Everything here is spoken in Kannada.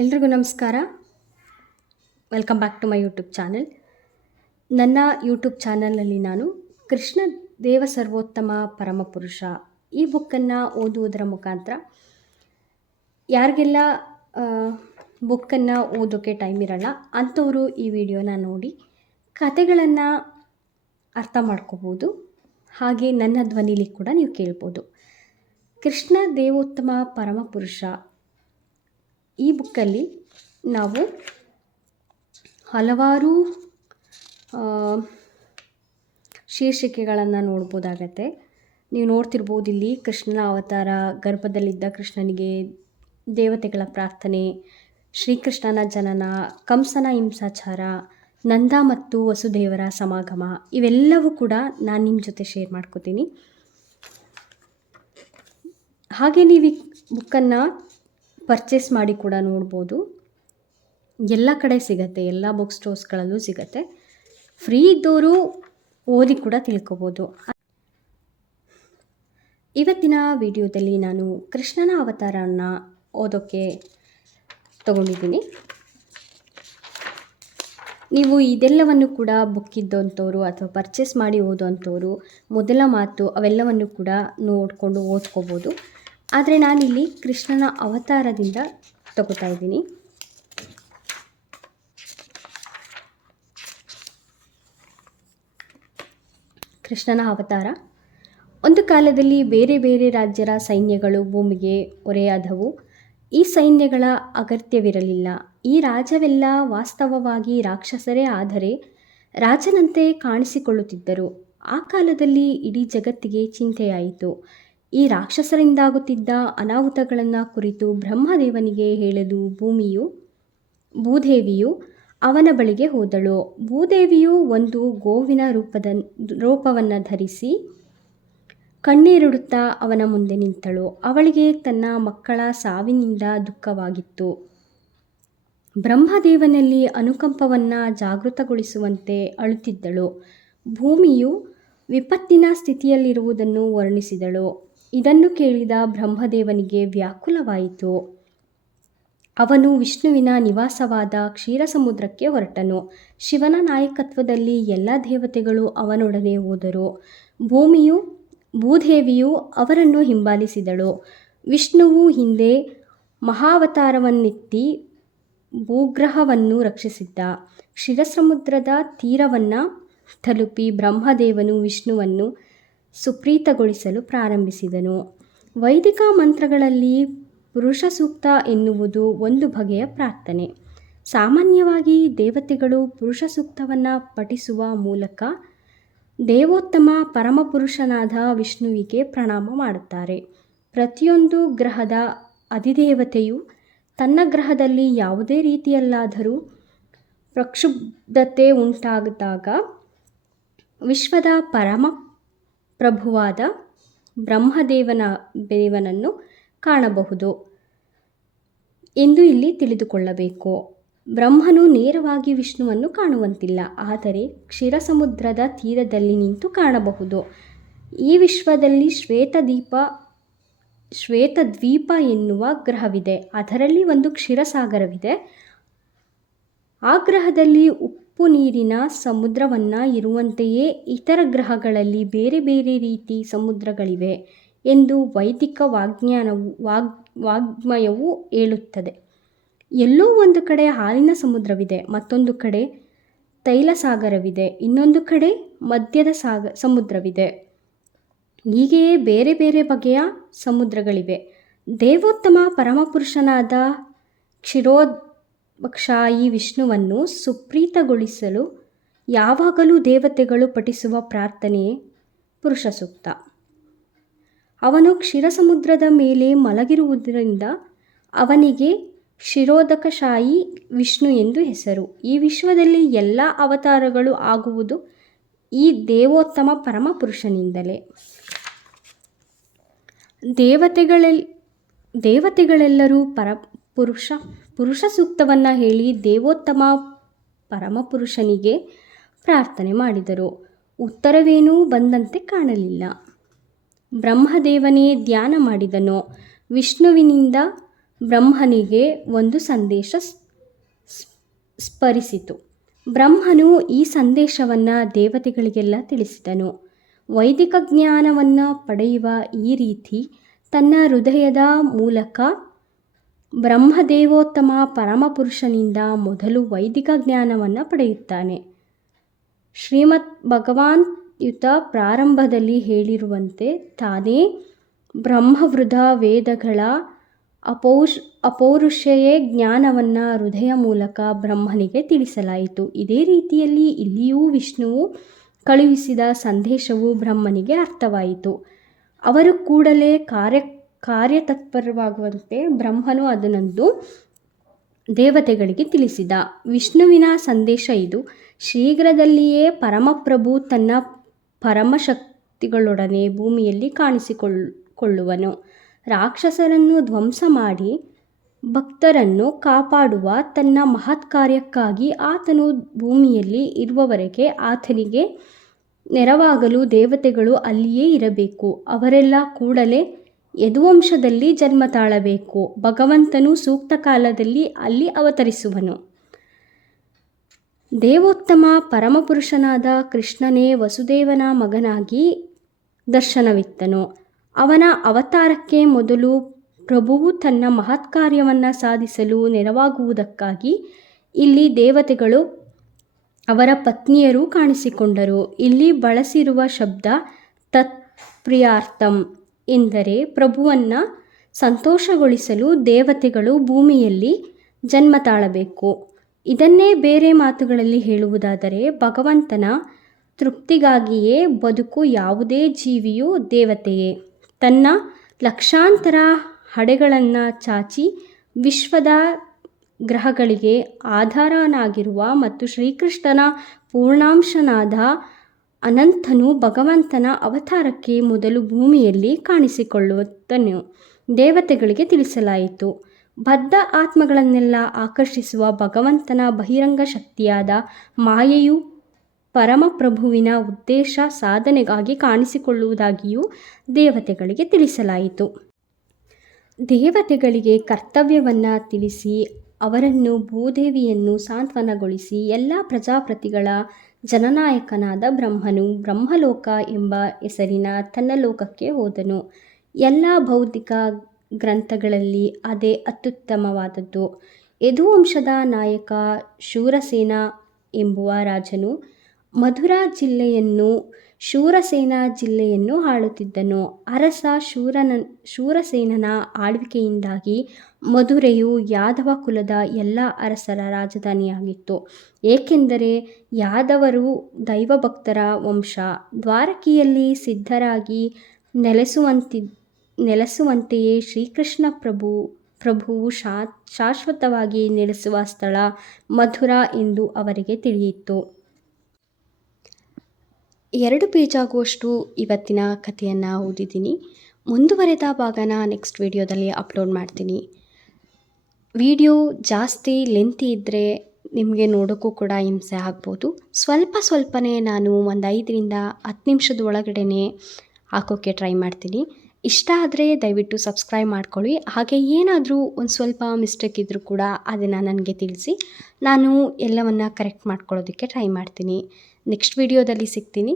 ಎಲ್ರಿಗೂ ನಮಸ್ಕಾರ. Welcome back to my YouTube channel. ನನ್ನ ಯೂಟ್ಯೂಬ್ ಚಾನಲಲ್ಲಿ ನಾನು ಕೃಷ್ಣ ದೇವ ಸರ್ವೋತ್ತಮ ಪರಮಪುರುಷ ಈ ಬುಕ್ಕನ್ನು ಓದುವುದರ ಮುಖಾಂತರ ಯಾರಿಗೆಲ್ಲ ಬುಕ್ಕನ್ನು ಓದೋಕ್ಕೆ ಟೈಮ್ ಇರಲ್ಲ ಅಂಥವರು ಈ ವಿಡಿಯೋನ ನೋಡಿ ಕತೆಗಳನ್ನು ಅರ್ಥ ಮಾಡ್ಕೋಬೋದು. ಹಾಗೆ ನನ್ನ ಧ್ವನಿಲಿ ಕೂಡ ನೀವು ಕೇಳ್ಬೋದು. ಕೃಷ್ಣ ದೇವೋತ್ತಮ ಪರಮಪುರುಷ ಈ ಬುಕ್ಕಲ್ಲಿ ನಾವು ಹಲವಾರು ಶೀರ್ಷಿಕೆಗಳನ್ನು ನೋಡ್ಬೋದಾಗತ್ತೆ. ನೀವು ನೋಡ್ತಿರ್ಬೋದು, ಇಲ್ಲಿ ಕೃಷ್ಣನ ಅವತಾರ, ಗರ್ಭದಲ್ಲಿದ್ದ ಕೃಷ್ಣನಿಗೆ ದೇವತೆಗಳ ಪ್ರಾರ್ಥನೆ, ಶ್ರೀಕೃಷ್ಣನ ಜನನ, ಕಂಸನ ಹಿಂಸಾಚಾರ, ನಂದ ಮತ್ತು ವಸುದೇವರ ಸಮಾಗಮ, ಇವೆಲ್ಲವೂ ಕೂಡ ನಾನು ನಿಮ್ಮ ಜೊತೆ ಶೇರ್ ಮಾಡ್ಕೋತೀನಿ. ಹಾಗೆ ನೀವು ಈ ಬುಕ್ಕನ್ನು ಪರ್ಚೇಸ್ ಮಾಡಿ ಕೂಡ ನೋಡ್ಬೋದು. ಎಲ್ಲ ಕಡೆ ಸಿಗತ್ತೆ, ಎಲ್ಲ ಬುಕ್ ಸ್ಟೋರ್ಸ್ಗಳಲ್ಲೂ ಸಿಗತ್ತೆ. ಫ್ರೀ ಇದ್ದವರು ಓದಿ ಕೂಡ ತಿಳ್ಕೊಬೋದು. ಇವತ್ತಿನ ವಿಡಿಯೋದಲ್ಲಿ ನಾನು ಕೃಷ್ಣನ ಅವತಾರವನ್ನು ಓದೋಕ್ಕೆ ತಗೊಂಡಿದ್ದೀನಿ. ನೀವು ಇದೆಲ್ಲವನ್ನು ಕೂಡ ಬುಕ್ ಇದ್ದೋಂಥವ್ರು ಅಥವಾ ಪರ್ಚೇಸ್ ಮಾಡಿ ಓದೋಂಥವ್ರು ಮೊದಲ ಮಾತು ಅವೆಲ್ಲವನ್ನು ಕೂಡ ನೋಡಿಕೊಂಡು ಓದ್ಕೋಬೋದು. ಆದರೆ ನಾನಿಲ್ಲಿ ಕೃಷ್ಣನ ಅವತಾರದಿಂದ ತಗೋತಾ ಇದ್ದೀನಿ. ಕೃಷ್ಣನ ಅವತಾರ. ಒಂದು ಕಾಲದಲ್ಲಿ ಬೇರೆ ಬೇರೆ ರಾಜ್ಯರ ಸೈನ್ಯಗಳು ಭೂಮಿಗೆ ಹೊರೆಯಾದವು. ಈ ಸೈನ್ಯಗಳ ಅಗತ್ಯವಿರಲಿಲ್ಲ. ಈ ರಾಜ್ಯವೆಲ್ಲ ವಾಸ್ತವವಾಗಿ ರಾಕ್ಷಸರೇ, ಆದರೆ ರಾಜನಂತೆ ಕಾಣಿಸಿಕೊಳ್ಳುತ್ತಿದ್ದರು. ಆ ಕಾಲದಲ್ಲಿ ಇಡೀ ಜಗತ್ತಿಗೆ ಚಿಂತೆಯಾಯಿತು. ಈ ರಾಕ್ಷಸರಿಂದಾಗುತ್ತಿದ್ದ ಅನಾಹುತಗಳನ್ನು ಕುರಿತು ಬ್ರಹ್ಮದೇವನಿಗೆ ಹೇಳಲು ಭೂದೇವಿಯು ಅವನ ಬಳಿಗೆ ಹೋದಳು. ಭೂದೇವಿಯು ಒಂದು ಗೋವಿನ ರೂಪವನ್ನು ಧರಿಸಿ ಕಣ್ಣೀರಿಡುತ್ತಾ ಅವನ ಮುಂದೆ ನಿಂತಳು. ಅವಳಿಗೆ ತನ್ನ ಮಕ್ಕಳ ಸಾವಿನಿಂದ ದುಃಖವಾಗಿತ್ತು. ಬ್ರಹ್ಮದೇವನಲ್ಲಿ ಅನುಕಂಪವನ್ನು ಜಾಗೃತಗೊಳಿಸುವಂತೆ ಅಳುತ್ತಿದ್ದಳು. ಭೂಮಿಯು ವಿಪತ್ತಿನ ಸ್ಥಿತಿಯಲ್ಲಿರುವುದನ್ನು ವರ್ಣಿಸಿದಳು. ಇದನ್ನು ಕೇಳಿದ ಬ್ರಹ್ಮದೇವನಿಗೆ ವ್ಯಾಕುಲವಾಯಿತು. ಅವನು ವಿಷ್ಣುವಿನ ನಿವಾಸವಾದ ಕ್ಷೀರಸಮುದ್ರಕ್ಕೆ ಹೊರಟನು. ಶಿವನ ನಾಯಕತ್ವದಲ್ಲಿ ಎಲ್ಲ ದೇವತೆಗಳು ಅವನೊಡನೆ ಹೋದರು. ಭೂದೇವಿಯು ಅವರನ್ನು ಹಿಂಬಾಲಿಸಿದಳು. ವಿಷ್ಣುವು ಹಿಂದೆ ಮಹಾವತಾರವನ್ನೆತ್ತಿ ಭೂಗ್ರಹವನ್ನು ರಕ್ಷಿಸಿದ್ದ. ಕ್ಷೀರಸಮುದ್ರದ ತೀರವನ್ನು ತಲುಪಿ ಬ್ರಹ್ಮದೇವನು ವಿಷ್ಣುವನ್ನು ಸುಪ್ರೀತಗೊಳಿಸಲು ಪ್ರಾರಂಭಿಸಿದನು. ವೈದಿಕ ಮಂತ್ರಗಳಲ್ಲಿ ಪುರುಷ ಸೂಕ್ತ ಎನ್ನುವುದು ಒಂದು ಬಗೆಯ ಪ್ರಾರ್ಥನೆ. ಸಾಮಾನ್ಯವಾಗಿ ದೇವತೆಗಳು ಪುರುಷ ಸೂಕ್ತವನ್ನು ಪಠಿಸುವ ಮೂಲಕ ದೇವೋತ್ತಮ ಪರಮಪುರುಷನಾದ ವಿಷ್ಣುವಿಗೆ ಪ್ರಣಾಮ ಮಾಡುತ್ತಾರೆ. ಪ್ರತಿಯೊಂದು ಗ್ರಹದ ಅಧಿದೇವತೆಯು ತನ್ನ ಗ್ರಹದಲ್ಲಿ ಯಾವುದೇ ರೀತಿಯಲ್ಲಾದರೂ ಪ್ರಕ್ಷುಬ್ಧತೆ ಉಂಟಾದಾಗ ವಿಶ್ವದ ಪರಮ ಪ್ರಭುವಾದ ಬ್ರಹ್ಮದೇವನನ್ನು ಕಾಣಬಹುದು ಎಂದು ಇಲ್ಲಿ ತಿಳಿದುಕೊಳ್ಳಬೇಕು. ಬ್ರಹ್ಮನು ನೇರವಾಗಿ ವಿಷ್ಣುವನ್ನು ಕಾಣುವಂತಿಲ್ಲ, ಆದರೆ ಕ್ಷೀರಸಮುದ್ರದ ತೀರದಲ್ಲಿ ನಿಂತು ಕಾಣಬಹುದು. ಈ ವಿಶ್ವದಲ್ಲಿ ಶ್ವೇತದ್ವೀಪ ಎನ್ನುವ ಗ್ರಹವಿದೆ. ಅದರಲ್ಲಿ ಒಂದು ಕ್ಷೀರಸಾಗರವಿದೆ. ಆ ಗ್ರಹದಲ್ಲಿ ಉಪ್ಪು ನೀರಿನ ಸಮುದ್ರವನ್ನು ಇರುವಂತೆಯೇ ಇತರ ಗ್ರಹಗಳಲ್ಲಿ ಬೇರೆ ಬೇರೆ ರೀತಿ ಸಮುದ್ರಗಳಿವೆ ಎಂದು ವೈದಿಕ ವಾಗ್ಮಯವು ಹೇಳುತ್ತದೆ. ಎಲ್ಲೋ ಒಂದು ಕಡೆ ಹಾಲಿನ ಸಮುದ್ರವಿದೆ, ಮತ್ತೊಂದು ಕಡೆ ತೈಲಸಾಗರವಿದೆ, ಇನ್ನೊಂದು ಕಡೆ ಮಧ್ಯದ ಸಮುದ್ರವಿದೆ. ಹೀಗೆಯೇ ಬೇರೆ ಬೇರೆ ಬಗೆಯ ಸಮುದ್ರಗಳಿವೆ. ದೇವೋತ್ತಮ ಪರಮಪುರುಷನಾದ ಕ್ಷೀರೋದ್ಭಕ್ಷಾಯಿ ವಿಷ್ಣುವನ್ನು ಸುಪ್ರೀತಗೊಳಿಸಲು ಯಾವಾಗಲೂ ದೇವತೆಗಳು ಪಠಿಸುವ ಪ್ರಾರ್ಥನೆಯೇ ಪುರುಷ ಸೂಕ್ತ. ಅವನು ಕ್ಷೀರಸಮುದ್ರದ ಮೇಲೆ ಮಲಗಿರುವುದರಿಂದ ಅವನಿಗೆ ಕ್ಷೀರೋದಕಶಾಯಿ ವಿಷ್ಣು ಎಂದು ಹೆಸರು. ಈ ವಿಶ್ವದಲ್ಲಿ ಎಲ್ಲ ಅವತಾರಗಳು ಆಗುವುದು ಈ ದೇವೋತ್ತಮ ಪರಮಪುರುಷನಿಂದಲೇ. ದೇವತೆಗಳೆಲ್ಲರೂ ಪುರುಷ ಸೂಕ್ತವನ್ನು ಹೇಳಿ ದೇವೋತ್ತಮ ಪರಮಪುರುಷನಿಗೆ ಪ್ರಾರ್ಥನೆ ಮಾಡಿದರು. ಉತ್ತರವೇನೂ ಬಂದಂತೆ ಕಾಣಲಿಲ್ಲ. ಬ್ರಹ್ಮದೇವನೇ ಧ್ಯಾನ ಮಾಡಿದನು. ವಿಷ್ಣುವಿನಿಂದ ಬ್ರಹ್ಮನಿಗೆ ಒಂದು ಸಂದೇಶ ಸ್ಫರಿಸಿತು. ಬ್ರಹ್ಮನು ಈ ಸಂದೇಶವನ್ನು ದೇವತೆಗಳಿಗೆಲ್ಲ ತಿಳಿಸಿದನು. ವೈದಿಕ ಜ್ಞಾನವನ್ನು ಪಡೆಯುವ ಈ ರೀತಿ ತನ್ನ ಹೃದಯದ ಮೂಲಕ ಬ್ರಹ್ಮದೇವೋತ್ತಮ ಪರಮಪುರುಷನಿಂದ ಮೊದಲು ವೈದಿಕ ಜ್ಞಾನವನ್ನು ಪಡೆಯುತ್ತಾನೆ. ಶ್ರೀಮದ್ ಭಗವದ್ಗೀತ ಪ್ರಾರಂಭದಲ್ಲಿ ಹೇಳಿರುವಂತೆ ತಾನೇ ಬ್ರಹ್ಮವೃದ್ಧ ವೇದಗಳ ಅಪೌರುಷೇಯ ಜ್ಞಾನವನ್ನು ಹೃದಯ ಮೂಲಕ ಬ್ರಹ್ಮನಿಗೆ ತಿಳಿಸಲಾಯಿತು. ಇದೇ ರೀತಿಯಲ್ಲಿ ಇಲ್ಲಿಯೂ ವಿಷ್ಣುವು ಕಳುಹಿಸಿದ ಸಂದೇಶವು ಬ್ರಹ್ಮನಿಗೆ ಅರ್ಥವಾಯಿತು. ಅವರು ಕೂಡಲೇ ಕಾರ್ಯತತ್ಪರವಾಗುವಂತೆ ಬ್ರಹ್ಮನು ಅದನ್ನೊಂದು ದೇವತೆಗಳಿಗೆ ತಿಳಿಸಿದ. ವಿಷ್ಣುವಿನ ಸಂದೇಶ ಇದು: ಶೀಘ್ರದಲ್ಲಿಯೇ ಪರಮಪ್ರಭು ತನ್ನ ಪರಮಶಕ್ತಿಗಳೊಡನೆ ಭೂಮಿಯಲ್ಲಿ ಕಾಣಿಸಿಕೊಳ್ಳುವನು. ರಾಕ್ಷಸರನ್ನು ಧ್ವಂಸ ಮಾಡಿ ಭಕ್ತರನ್ನು ಕಾಪಾಡುವ ತನ್ನ ಮಹತ್ ಕಾರ್ಯಕ್ಕಾಗಿ ಆತನು ಭೂಮಿಯಲ್ಲಿ ಇರುವವರೆಗೆ ಆತನಿಗೆ ನೆರವಾಗಲು ದೇವತೆಗಳು ಅಲ್ಲಿಯೇ ಇರಬೇಕು. ಅವರೆಲ್ಲ ಕೂಡಲೇ ಯದುವಂಶದಲ್ಲಿ ಜನ್ಮ ತಾಳಬೇಕು. ಭಗವಂತನು ಸೂಕ್ತ ಕಾಲದಲ್ಲಿ ಅಲ್ಲಿ ಅವತರಿಸುವನು. ದೇವೋತ್ತಮ ಪರಮಪುರುಷನಾದ ಕೃಷ್ಣನೇ ವಸುದೇವನ ಮಗನಾಗಿ ದರ್ಶನವಿತ್ತನು. ಅವನ ಅವತಾರಕ್ಕೆ ಮೊದಲು ಪ್ರಭುವು ತನ್ನ ಮಹತ್ ಕಾರ್ಯವನ್ನು ಸಾಧಿಸಲು ನೆರವಾಗುವುದಕ್ಕಾಗಿ ಇಲ್ಲಿ ದೇವತೆಗಳು ಅವರ ಪತ್ನಿಯರು ಕಾಣಿಸಿಕೊಂಡರು. ಇಲ್ಲಿ ಬಳಸಿರುವ ಶಬ್ದ ತತ್ಪ್ರಿಯಾರ್ಥಂ ಎಂದರೆ ಪ್ರಭುವನ್ನು ಸಂತೋಷಗೊಳಿಸಲು ದೇವತೆಗಳು ಭೂಮಿಯಲ್ಲಿ ಜನ್ಮ ತಾಳಬೇಕು. ಇದನ್ನೇ ಬೇರೆ ಮಾತುಗಳಲ್ಲಿ ಹೇಳುವುದಾದರೆ ಭಗವಂತನ ತೃಪ್ತಿಗಾಗಿಯೇ ಬದುಕು ಯಾವುದೇ ಜೀವಿಯೂ ದೇವತೆಯೇ. ತನ್ನ ಲಕ್ಷಾಂತರ ಹಡೆಗಳನ್ನು ಚಾಚಿ ವಿಶ್ವದ ಗ್ರಹಗಳಿಗೆ ಆಧಾರನಾಗಿರುವ ಮತ್ತು ಶ್ರೀಕೃಷ್ಣನ ಪೂರ್ಣಾಂಶನಾದ ಅನಂತನು ಭಗವಂತನ ಅವತಾರಕ್ಕೆ ಮೊದಲು ಭೂಮಿಯಲ್ಲಿ ಕಾಣಿಸಿಕೊಳ್ಳುವುದನ್ನು ದೇವತೆಗಳಿಗೆ ತಿಳಿಸಲಾಯಿತು. ಬದ್ಧ ಆತ್ಮಗಳನ್ನೆಲ್ಲ ಆಕರ್ಷಿಸುವ ಭಗವಂತನ ಬಹಿರಂಗ ಶಕ್ತಿಯಾದ ಮಾಯೆಯು ಪರಮಪ್ರಭುವಿನ ಉದ್ದೇಶ ಸಾಧನೆಗಾಗಿ ಕಾಣಿಸಿಕೊಳ್ಳುವುದಾಗಿಯೂ ದೇವತೆಗಳಿಗೆ ತಿಳಿಸಲಾಯಿತು. ದೇವತೆಗಳಿಗೆ ಕರ್ತವ್ಯವನ್ನು ತಿಳಿಸಿ ಅವರನ್ನು ಭೂದೇವಿಯನ್ನು ಸಾಂತ್ವನಗೊಳಿಸಿ ಎಲ್ಲ ಪ್ರಜಾಪತಿಗಳ ಜನನಾಯಕನಾದ ಬ್ರಹ್ಮನು ಬ್ರಹ್ಮಲೋಕ ಎಂಬ ಹೆಸರಿನ ತನ್ನ ಲೋಕಕ್ಕೆ ಹೋದನು. ಎಲ್ಲ ಬೌದ್ಧಿಕ ಗ್ರಂಥಗಳಲ್ಲಿ ಅದೇ ಅತ್ಯುತ್ತಮವಾದದ್ದು. ಯದುವಂಶದ ನಾಯಕ ಶೂರಸೇನ ಎಂಬುವ ರಾಜನು ಮಧುರಾ ಜಿಲ್ಲೆಯನ್ನು ಶೂರಸೇನ ಜಿಲ್ಲೆಯನ್ನು ಆಳುತ್ತಿದ್ದನು. ಅರಸ ಶೂರಸೇನನ ಆಳ್ವಿಕೆಯಿಂದಾಗಿ ಮಧುರೆಯು ಯಾದವ ಕುಲದ ಎಲ್ಲ ಅರಸರ ರಾಜಧಾನಿಯಾಗಿತ್ತು. ಏಕೆಂದರೆ ಯಾದವರು ದೈವಭಕ್ತರ ವಂಶ. ದ್ವಾರಕೆಯಲ್ಲಿ ಸಿದ್ಧರಾಗಿ ನೆಲೆಸುವಂತೆಯೇ ಶ್ರೀಕೃಷ್ಣ ಪ್ರಭುವು ಶಾಶ್ವತವಾಗಿ ನೆಲೆಸುವ ಸ್ಥಳ ಮಥುರಾ ಎಂದು ಅವರಿಗೆ ತಿಳಿಯಿತು. 2 ಪೇಜಾಗುವಷ್ಟು ಇವತ್ತಿನ ಕಥೆಯನ್ನು ಓದಿದ್ದೀನಿ. ಮುಂದುವರೆದ ಭಾಗನ ನೆಕ್ಸ್ಟ್ ವಿಡಿಯೋದಲ್ಲಿ ಅಪ್ಲೋಡ್ ಮಾಡ್ತೀನಿ. ವಿಡಿಯೋ ಜಾಸ್ತಿ ಲೆಂತಿ ಇದ್ದರೆ ನಿಮಗೆ ನೋಡೋಕ್ಕೂ ಕೂಡ ಹಿಂಸೆ ಆಗ್ಬೋದು. ಸ್ವಲ್ಪನೇ ನಾನು ಒಂದು 5ರಿಂದ 10 ನಿಮಿಷದ ಒಳಗಡೆ ಹಾಕೋಕ್ಕೆ ಟ್ರೈ ಮಾಡ್ತೀನಿ. ಇಷ್ಟ ಆದರೆ ದಯವಿಟ್ಟು ಸಬ್ಸ್ಕ್ರೈಬ್ ಮಾಡ್ಕೊಳ್ಳಿ. ಹಾಗೆ ಏನಾದರೂ ಒಂದು ಸ್ವಲ್ಪ ಮಿಸ್ಟೇಕ್ ಇದ್ದರೂ ಕೂಡ ಅದನ್ನು ನನಗೆ ತಿಳಿಸಿ. ನಾನು ಎಲ್ಲವನ್ನು ಕರೆಕ್ಟ್ ಮಾಡ್ಕೊಳ್ಳೋದಕ್ಕೆ ಟ್ರೈ ಮಾಡ್ತೀನಿ. ನೆಕ್ಸ್ಟ್ ವಿಡಿಯೋದಲ್ಲಿ ಸಿಗ್ತೀನಿ.